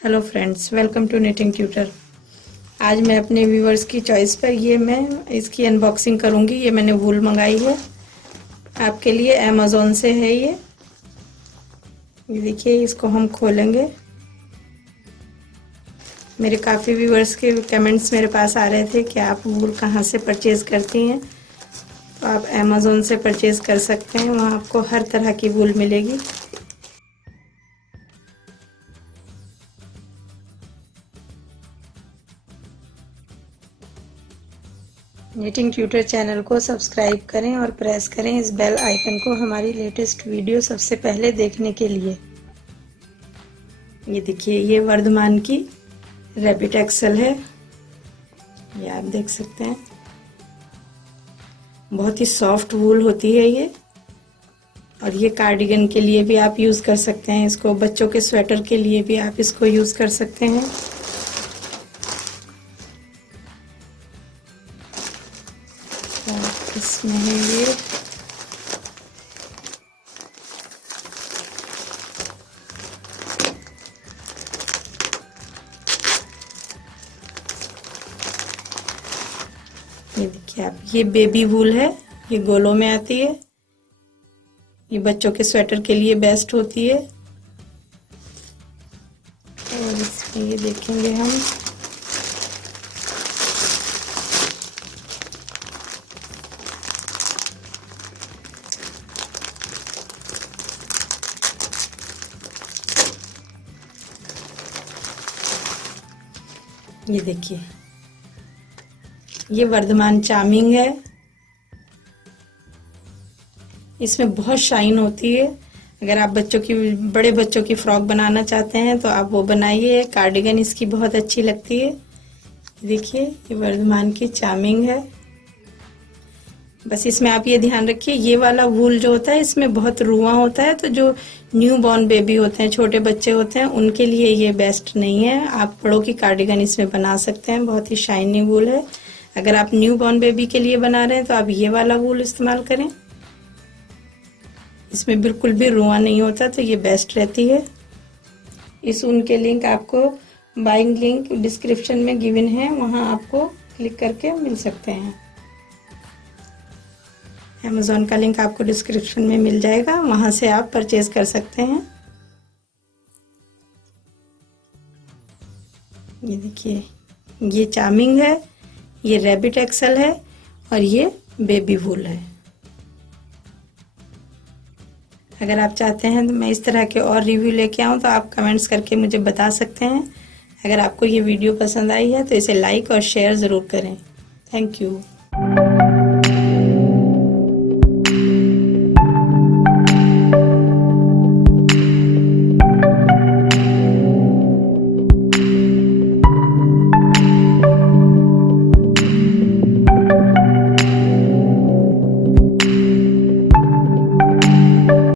Hello friends, welcome to knitting tutor. आज मैं अपने व्यूवर्स की चॉइस पर मैं इसकी अनबॉक्सिंग करूंगी। ये मैंने वूल मंगाई है आपके लिए, अमेज़ॉन से है ये देखिए, इसको हम खोलेंगे। मेरे काफ़ी व्यूवर्स के कमेंट्स मेरे पास आ रहे थे कि आप वूल कहाँ से परचेज़ करती हैं। तो आप अमेज़ॉन से परचेज़ कर सकते हैं, वहाँ आपको हर तरह की वूल मिलेगी। निटिंग ट्यूटर चैनल को सब्सक्राइब करें और प्रेस करें इस बेल आइकन को हमारी लेटेस्ट वीडियो सबसे पहले देखने के लिए। ये देखिए, ये वर्धमान की रैबिट एक्सेल है, ये आप देख सकते हैं। बहुत ही सॉफ्ट वूल होती है ये, और ये कार्डिगन के लिए भी आप यूज़ कर सकते हैं इसको, बच्चों के स्वेटर के लिए भी आप इसको यूज़ कर सकते हैं। इसमें है ये देखिए आप, ये बेबी वूल है, ये गोलों में आती है। ये बच्चों के स्वेटर के लिए बेस्ट होती है। और इसमें ये देखेंगे हम, ये देखिए, ये वर्धमान चार्मिंग है। इसमें बहुत शाइन होती है। अगर आप बड़े बच्चों की फ्रॉक बनाना चाहते हैं तो आप वो बनाइए। कार्डिगन इसकी बहुत अच्छी लगती है। देखिए, ये वर्धमान की चार्मिंग है। बस इसमें आप ये ध्यान रखिए, ये वाला वूल जो होता है इसमें बहुत रुआं होता है, तो जो न्यू बॉर्न बेबी होते हैं, छोटे बच्चे होते हैं, उनके लिए ये बेस्ट नहीं है। आप बड़ों की कार्डिगन इसमें बना सकते हैं, बहुत ही शाइनी वूल है। अगर आप न्यू बॉर्न बेबी के लिए बना रहे हैं तो आप ये वाला वूल इस्तेमाल करें, इसमें बिल्कुल भी रुआं नहीं होता, तो ये बेस्ट रहती है। इस ऊन के लिंक आपको, बाइंग लिंक डिस्क्रिप्शन में गिवन है, वहां आपको क्लिक करके मिल सकते हैं। अमेज़ॉन का लिंक आपको डिस्क्रिप्शन में मिल जाएगा, वहां से आप परचेज कर सकते हैं। ये देखिए, ये चार्मिंग है, ये रैबिट एक्सेल है, और ये बेबी वूल है। अगर आप चाहते हैं तो मैं इस तरह के और रिव्यू लेके आऊँ तो आप कमेंट्स करके मुझे बता सकते हैं। अगर आपको ये वीडियो पसंद आई है तो इसे लाइक और शेयर ज़रूर करें। Thank you.